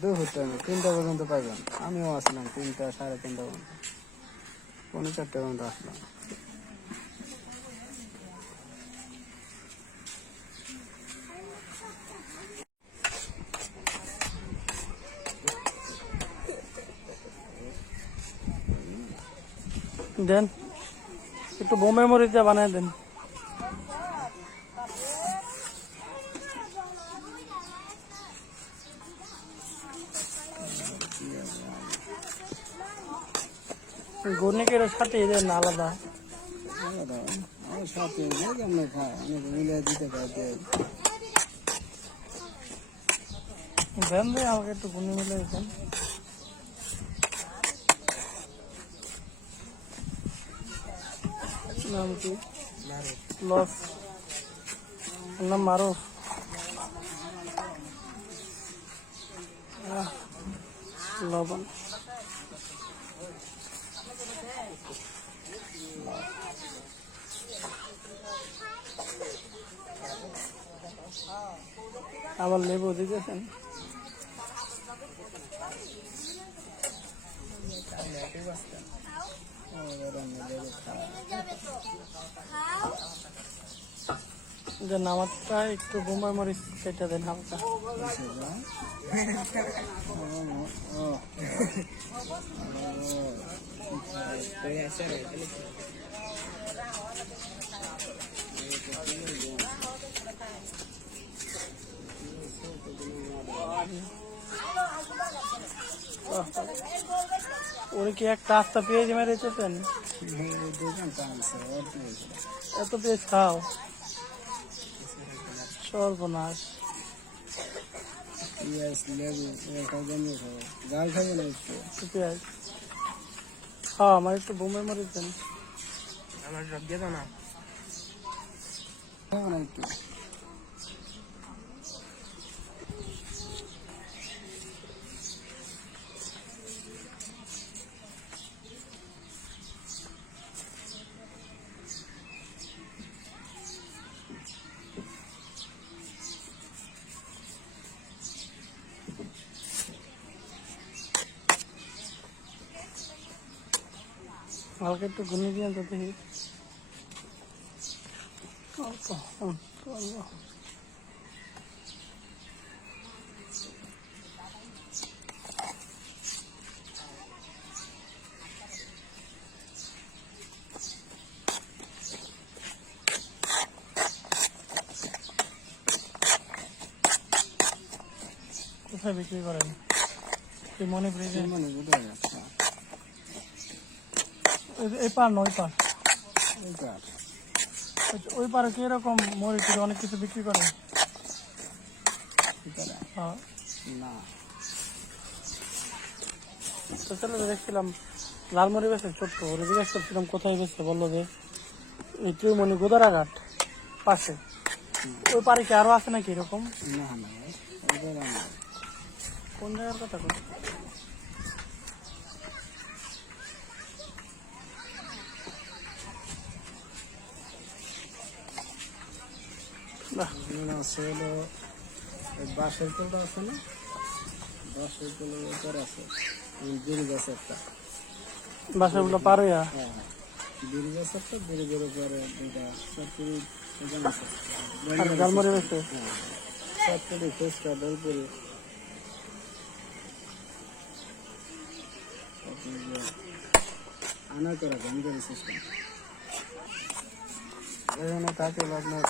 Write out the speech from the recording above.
দুপুর টাইমে 3টা পর্যন্ত পাইবেন। আমিও আসলাম 3টা 3:30 পর্যন্ত, 3:45 পর্যন্ত আসলাম। দেন একটু বোমের মরিচা বানায় দেন। গর্নিকের সাথে দেন আলাদা আলাদা আমার সাথে আমরা খাই, অনেকে মিলে দিতে পারি। দেন দেন আমাকে একটু গুনি মিলে দেন। নাম কি? লস। নাম মারুফ। লবণ। আবার লেবু দিতেছেন। যে নামাজটা একটু বোমার মরিচ কেটে দেন হালকা। ওরে কি একটা আস্তা পেঁয়াজ মেরে রেখেছেন? এত পেঁয়াজ খাও? সর্বনাশ। পেঁয়াজ লেবু গাল খাবো না একটু পেঁয়াজ হ্যাঁ, আমার একটু বোমের মরিচ দেন। আমার সব দিয়ে দাও না, খাবো না একটু। হালকা একটু গুনি দিয়ে তো দেখি। অল্প অল্প। কোথায় বিক্রি করেন? মনে ব্রিজে? এই পার না ওই পার? ওই পারে কি এরকম মরিচ অনেক কিছু বিক্রি করে? হ্যাঁ না, তো চলে দেখছিলাম লালমরি বেছে ছোট্ট, ওরে জিজ্ঞেস করছিলাম কোথায় বেছে, বললো যে এই ত্রিমণি গোদারাঘাট পাশে। ওই পারে কি আরো আছে নাকি এরকম? না না, কোন জায়গার কথা বলছো? বাঁশের কোলটা আছে না, বাঁশের কোলের উপরে আছে বিড়ি গাছ একটা। বাসাগুলো পার হইয়া? হ্যাঁ হ্যাঁ, বিড়ি গাছ একটা, বিড়ির উপরে দুইটা সরকারি আছে। আর লালমরি বেছে? হ্যাঁ, সরকারি ফুচকা দলপুরি আনা করা গান সিস্টেম এখানে থাকে আপনার।